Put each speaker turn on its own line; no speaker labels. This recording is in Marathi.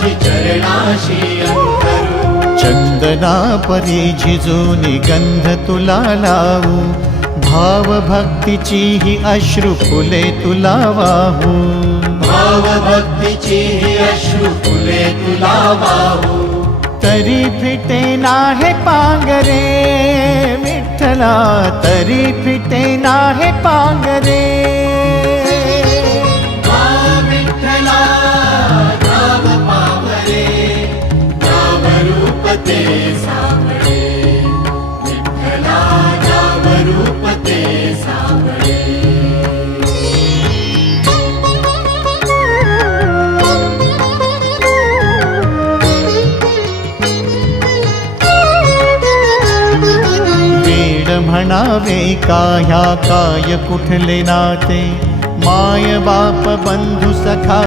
पाशी अंतरू.
चंदना परी झिजूनी गंध तुला लावू. भाव भक्तीची ही अश्रू फुले तुला वाहू.
भाव भक्तीची ही अश्रू फुले तुला वाहू.
तरी फिटे नाहे पांगरे विठ्ठला तरी फिटे नाहे पांगरे
ते सावळे विठ्ठला रूप ते
वेड म्हणावे का ह्या काय कुठले नाते? माय बाप बंधू सखा